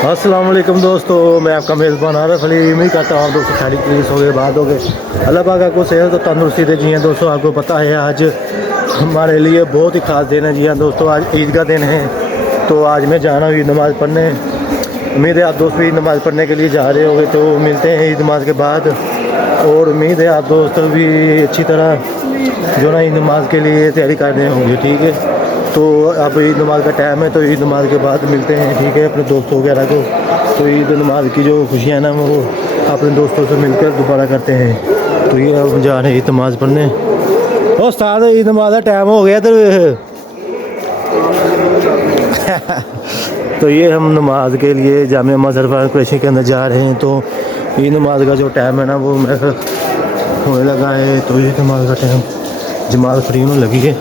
अस्सलाम वालेकुम दोस्तों, मैं आपका मेज़बान आरिफ अली। उम्मीद करता हूँ आप दोस्तों खैर हो गए, बात हो गए। अल्लाह पाक आपको सेहत और तंदुरुस्ती दे। जी हाँ दोस्तों, आपको पता है आज हमारे लिए बहुत ही ख़ास दिन है। जी हाँ दोस्तों, आज ईद का दिन है, तो आज मैं जा रहा हूँ ईद नमाज़ पढ़ने। उम्मीद है आप दोस्त भी ईद नमाज़ पढ़ने के लिए जा रहे होंगे, तो मिलते हैं ईद नमाज़ के बाद। और उम्मीद है आप दोस्त भी अच्छी तरह जो ना ईद नमाज़ के लिए तैयारी कर रहे होंगे, ठीक है। तो अब ईद नमाज़ का टाइम है, तो ईद नमाज़ के बाद मिलते हैं, ठीक है, अपने दोस्तों वगैरह को। तो ईद नमाज़ की जो खुशियाँ हैं ना, वो अपने दोस्तों से मिलकर दोबारा करते हैं। तो ये अब जा रहे हैं ईद नमाज़ पढ़ने। और उस्ताद ईद नमाज़ का टाइम हो गया इधर। तो ये हम नमाज के लिए जामिया मस्जिद कुरैशी के अंदर जा रहे हैं। तो ईद नमाज का जो टाइम है ना, वो मेरा होने लगा है। तो ये नमाज का टाइम जमात खड़ी होने लगी है,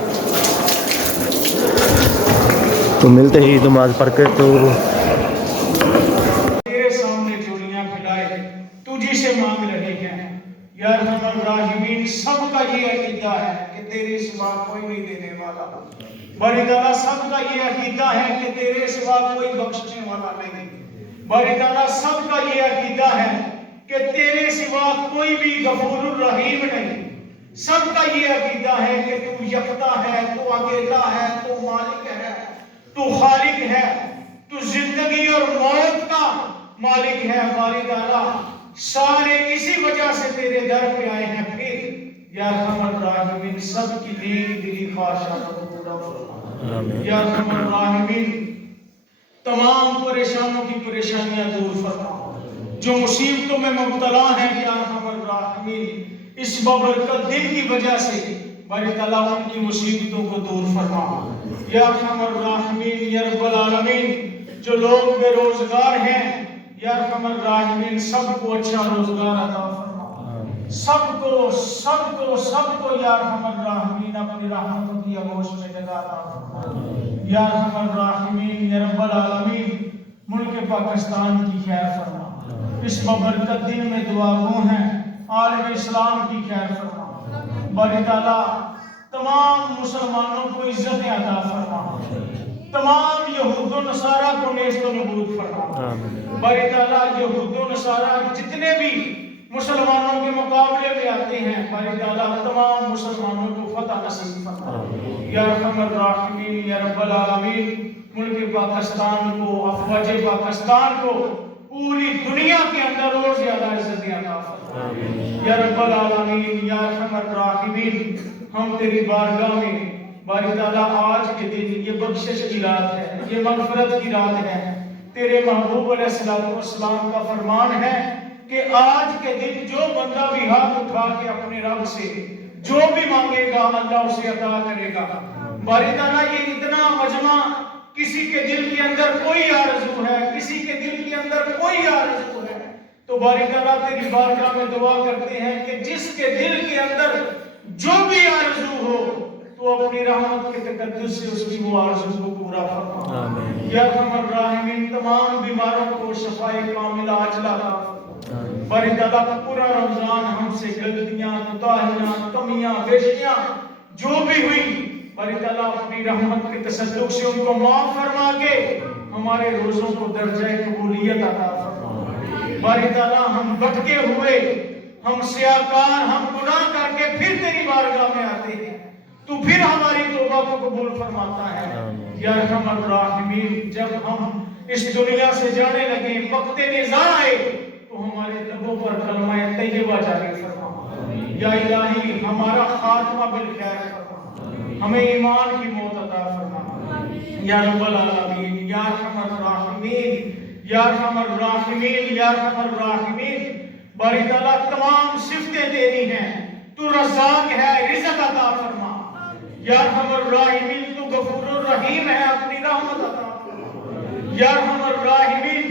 तो मिलते ही नमाज पढ़ के। तो तेरे सामने चोलियां फैलाए तुझी से मांग रहे हैं या रहमान राहिमीन। सबका ये अकीदा है कि तेरे सिवा कोई नहीं देने वाला। बड़ी ताला सबका ये अकीदा है कि तेरे सिवा कोई बख्शने वाला नहीं। बड़ी ताला सबका ये अकीदा है कि तेरे सिवा कोई भी गफूरुर रहीम नहीं। सबका ये अकीदा है कि तू यकता है, तू अकेला है, तू मालिक है, तू खालिक है, तू जिंदगी और मौत का मालिक है। बारी ताला सारे इसी वजह से तेरे दर पे आए हैं। फिर या रहमान राहिमीन सबकी नेक दिली ख्वाहिशात को पूरा फरमा। या रहमान राहिमीन तमाम परेशानों की परेशानियां दूर फरमा। जो मुसीबतों में मुब्तला हैं या रहमान राहिमीन इस बबरकत दिन की वजह से बारी ताला उनकी मुसीबतों को दूर फरमा। या रहमान राहिमीन या रब्बल आलमीन जो लोग बेरोजगार हैं या रहमान राहिमीन सबको अच्छा रोजगार अता फरमा। सबको सबको सबको या रहमान राहिमीन अपनी रहमतों की आगोश में जगह अता फरमा। या रहमान राहिमीन या रब्बल आलमीन मुल्क पाकिस्तान की खैर फरमा। इस बबरकत दिन में दुआ गो हैं आलम इस्लाम की खैर फरमा। बारी ताला तमाम मुसलमानों को इज्जत अता फरमा। तमाम यहूद नसारा को नेस्त नबूद फरमा। बारी ताला यहूद नसारा जितने भी मुसलमानों के मुकाबले में आते हैं, बारी ताला तमाम मुसलमानों को फतह नसीब फरमा। या रहमान राहिमीन या रब्बल आलमीन मुल्क पाकिस्तान को, अफवाज पाकिस्तान को पूरी दुनिया के अंदर और ज्यादा इज्जत अता फरमा। या रब्बल आलमीन या रहमान राहिमीन हम तेरी बारगाह में बारी ताला आज के दिन ये बख्शिश की रात है, ये मगफरत की रात है। तेरे महबूब अलैहिस्सलाम का फरमान है कि आज के दिन जो बंदा भी हाथ उठा के अपने रब से जो भी मांगेगा अल्लाह उसे अता करेगा। बारी ताला ये इतना मजमा किसी के दिल के अंदर कोई आरज़ू है, किसी के दिल के अंदर कोई आरज़ू है, तो बारी ताला तेरी बारगाह में दुआ करते हैं कि जिसके दिल के अंदर जो भी आरज़ू हो तो अपनी रहमत के तकद्दुस से उसकी वो आरज़ू को पूरा फरमा। या रहमान राहिमीन तमाम बीमारों को शफाए कामिला अजला अता फरमा। बारी ताला पूरा रमजान हमसे गलतियां, कोताहियां, कमियां, बेशियां जो भी हुई बारी ताला अपनी रहमत के तसद्दुक से उनको माफ फरमा के हमारे रोज़ों को दर्जा कबूलियत अता फरमा। बारी ताला हम भटके हुए, हम सियाकार, हम गुनाह करके फिर तेरी बारगाह में आते हैं, तू फिर हमारी तौबा को कबूल फरमाता है। या रहमान राहिमीन जब हम इस दुनिया से जाने लगे, वक्त निज़ा आए, तो हमारे लबों पर कलमा तैयबा जारी फरमा। या इलाही हमारा खात्मा बिल खैर फरमा, हमें ईमान की मौत अता फरमा। या रब्बल आलमीन या रहमान राहिमीन या रहमान राहिमीन या रहमान राहिमीन बारी ताला तमाम सिफतें तेरी हैं। तू रज़्ज़ाक़ है, रिज़्क़ अता फरमा। या रहमान राहिमीन तू गफूरुर रहीम है, अपनी रहमत अता फरमा। या रहमान राहिमीन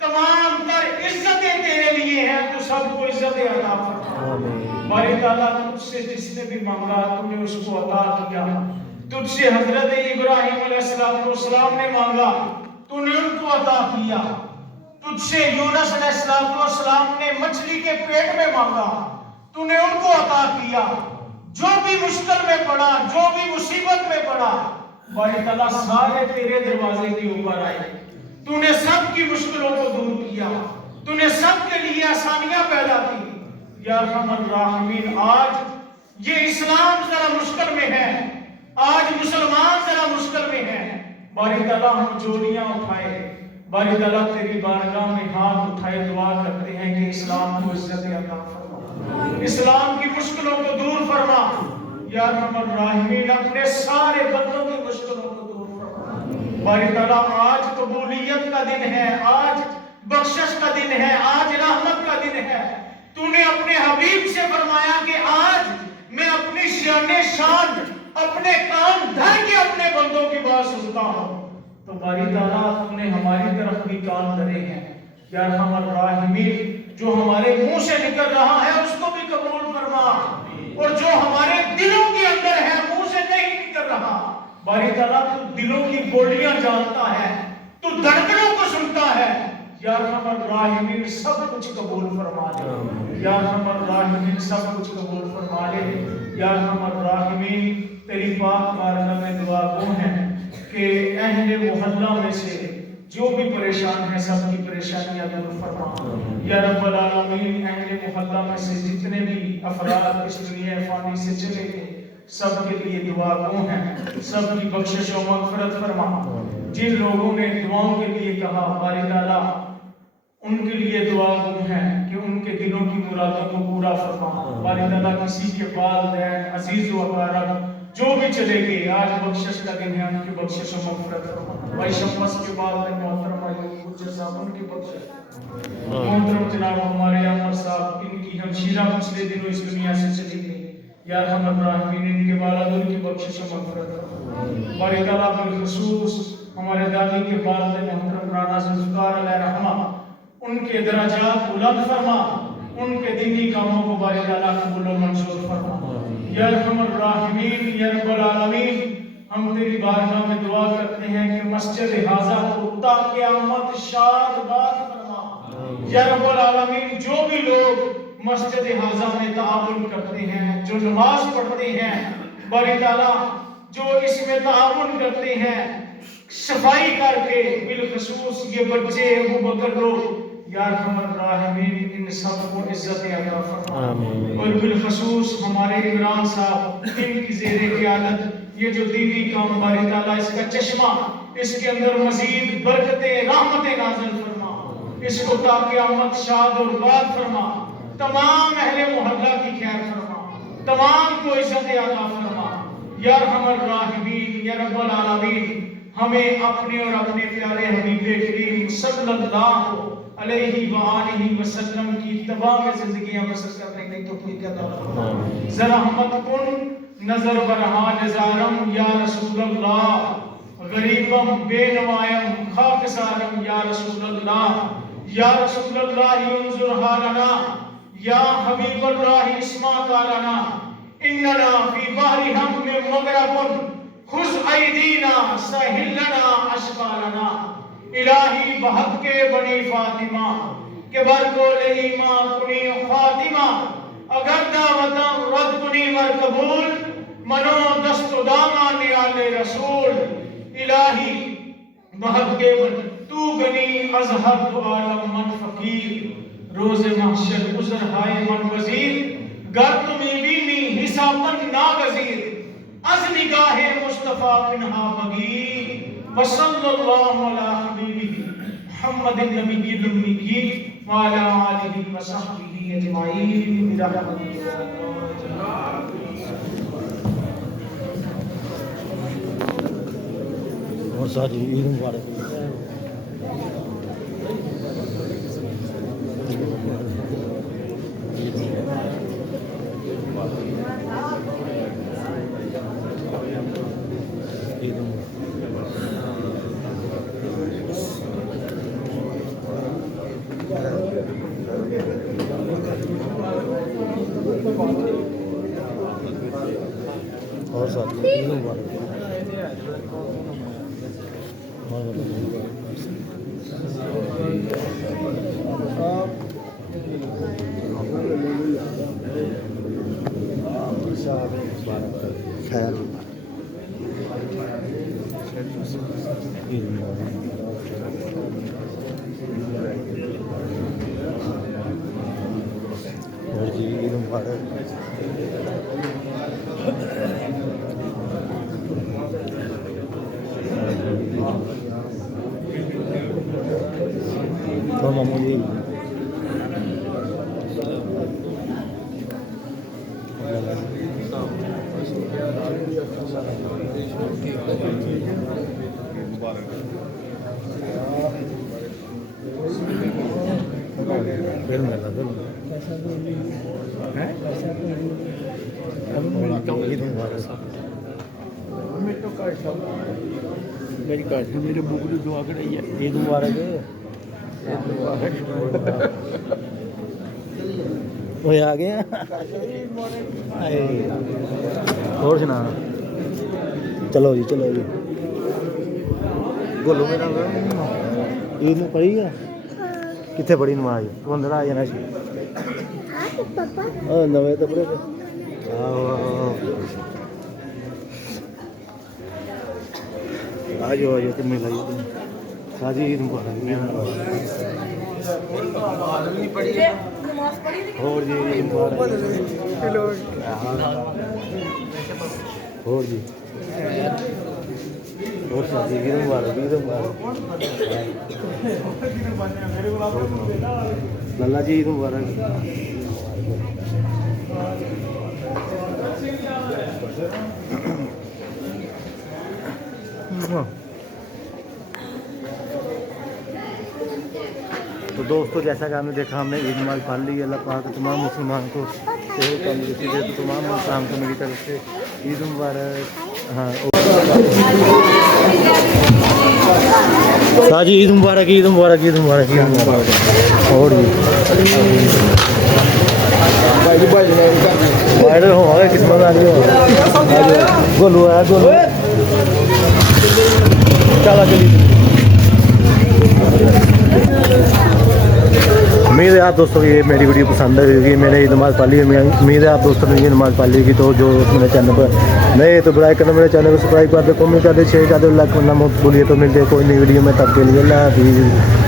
तमाम तर इज्जतें तेरे लिए हैं, तू सबको इज्जत अता फरमा। बारी ताला तुझसे जिसने भी मांगा तूने उसको अता किया। तुझसे हजरत इब्राहीम अलैहिस्सलाम ने मांगा, तूने उनको अता किया। तुझसे यूनुस अलैहिस्सलाम ने मछली के पेट में मांगा, तूने उनको अता किया। जो भी मुश्किल में पड़ा, जो भी मुसीबत में पड़ा, बारी ताला सारे तेरे दरवाजे के ऊपर आए। तूने सब की मुश्किलों को दूर किया, तूने सब के लिए आसानियां पैदा की। या अरहमर राहिमीन, आज ये इस्लाम जरा मुश्किल में है, आज मुसलमान जरा मुश्किल में है। बारी ताला हम जोड़ियां उठाए, बारी ताला तेरी बारगाह में हाथ उठाए दुआ करते हैं कि इस्लाम को इज्जत अता फरमा, इस्लाम की मुश्किलों को दूर फरमा। या अरहमर राहिमीन, अपने सारे बंदों की मुश्किलों को दूर फरमा। बारी ताला आज कबूलियत का दिन है, आज बख्शिश का दिन है, आज रहमत का दिन है। तूने अपने हबीब से फरमाया कि आज मैं अपनी शान शान अपने कान धर के अपने बंदों की बात सुनता हूं। तो बारी ताला तूने हमारी तरफ भी कान धरे हैं। या अरहमर राहिमीन, जो हमारे मुंह से निकल रहा है उसको भी कबूल फरमा, और जो हमारे दिलों के अंदर है, मुंह से नहीं निकल रहा, बारी ताला तू दिलों की बोलियां जानता है, तू धड़कनों को सुनता है। या अरहमर राहिमीन, सब कुछ कबूल फरमा ले। या अरहमर राहिमीन, सब कुछ कबूल फरमा ले। या अरहमर राहिमीन, तेरी पाक बारगाह में दुआ गो है कि अहले मोहल्ला में से जो भी परेशान है सबकी परेशानियां दूर फरमा। या रब्बल आलमीन, अहले मोहल्ला में से जितने भी अफराद इस दुनिया फानी से चले गए सबके लिए दुआ गो है, सबकी बख्शिश और मगफिरत फरमा। जिन लोगों ने दुआओं के लिए कहा, बारी ताला उनके लिए दुआ गो है कि उनके दिलों की मुरादों को पूरा फरमा। बारी ताला किसी के वालिदैन अजीज व अक़ारब जो भी चले गए, आज बख्शिश का दिन है, उनकी बख्शिश और मगफिरत फरमा। भाई शम्मस के वालिदैन मोहतरम गुज्जर साहब, उनकी बख्शिश। मोहतरम जनाब हमारे अमर साहब, इनकी हमशीरा पिछले दिनों इस दुनिया से चली गई। या अरहमर राहिमीन, इनके वालिदैन की बख्शिश और मगफिरत फरमा। बारी ताला बिलखुसूस हमारे दादी के वालिदैन मोहतरम राना जुल्फ़िकार अलैहि रहमा, उनके दराजात बुलंद फरमा, उनके दीनी कामों को बारी ताला कबूल और मंजूर फरमा। या अरहमर राहिमीन, या रब्बल आलमीन, हम तेरी बारगाह में दुआ करते हैं कि मस्जिद हाजा को ता क़यामत शादाबाद फरमा। या रब्बल आलमीन, जो भी लोग मस्जिद हाजा में ताउन करते हैं, जो नमाज पढ़ते हैं, बारी ताला जो इसमें ताउन करते हैं सफाई करके, बिलखुसूस ये बच्चे अबू बकर लोग, या अरहमर राहिमीन, इन सबको इज्जत अता फरमा। और बिलखुसूस हमारे इमरान साहब, इनकी ज़ेरे क़यादत ये जो दीनी काम, बारी ताला इसका चश्मा, इसके अंदर मजीद बरकतें रहमतें नाज़िल फरमा, इसको ता क़यामत शाद और बाद फरमा। तमाम अहले मोहल्ला की खैर फरमा, तमाम को इज्जत अता फरमा। या अरहमर राहिमीन, या रब्बल आलमीन, हमें अपने और अपने प्यारे हबीब करीम सल्लल्लाहु अलैहि व आलिहि वसल्लम की इत्तिबा में जिंदगियां बसर करने की तौफीक अता फरमा। जरा हमत कुन नजर बरहा नजारम या रसूल अल्लाह, गरीबम बेनवायम खाकसारम या रसूल अल्लाह। या रसूल अल्लाह युनजुर हालना, या हबीब अल्लाह इस्मा कालना, इन्नना फी बहरि हम में मगरबुन खुश ऐदीना सहिलना अशकालना। इलाही बहक के बनी फातिमा के बरकोले ईमा कुनी फातिमा, अगर दावतम रद कुनी वर कबूल मनो दस्तो दामा नियाले रसूल। इलाही बहक के बन तू गनी अजहर तो आलम मन फकीर, रोज महशर उजर हाय मन वजीर, गर तुम्हें बीमी हिसाबन नागजीर, अज निगाहे मुस्तफा पिन्हा बगीर। वसल्लल्लाहु अला हबीबिही मुहम्मदिन नबिय्यिल उम्मी व अला आलिहि व सहबिही अजमाईन बिरहमतिक या अरहमर। और सारी ईद मुबारक। और साथ ईद मुबारक। खैर ईद मुबारक। ਫੜ तो मामू जी फिर मिला फिर मेरी कार्ड मेरे बुक की दुआ कराई है ईद मुबारक वो आ गए और सुना चलो जी बोलो मेरा ईद में पढ़ी है कितने पढ़ी नमाज तू अंदर आ जाना नवे तो पढ़े आज तो मिला साजी ईद मुबारक और जी ईद मुबारक और जी और साजी ईद मुबारक लल्ला जी ईद मुबारक तो दोस्तों जैसा कि आपने देखा हमने ईद नमाज़ पढ़ ली। अल्लाह पाक तमाम मुसलमान को सेहत तंदुरुस्ती दे। तो तमाम मुसलमान को मेरी तरफ से ईद मुबारक। हाँ साजी ईद मुबारक और वायरल हो गए किस्मत आ गई गोलू आया गोलू चला चली। उम्मीद है आप दोस्तों ये मेरी वीडियो पसंद आएगी। मैंने ये नमाज़ पढ़ ली है। उम्मीद है आप दोस्तों ने ये नमाज़ पढ़ ली। तो जो मेरे चैनल पर नए तो बुराई करना मेरे चैनल को सब्सक्राइब कर दे, कमेंट कर दे, शेयर कर दे, लाइक करना मत भूलिए। तो मिलते हैं कोई नई वीडियो में, तब के लिए अल्लाह हाफ़िज़।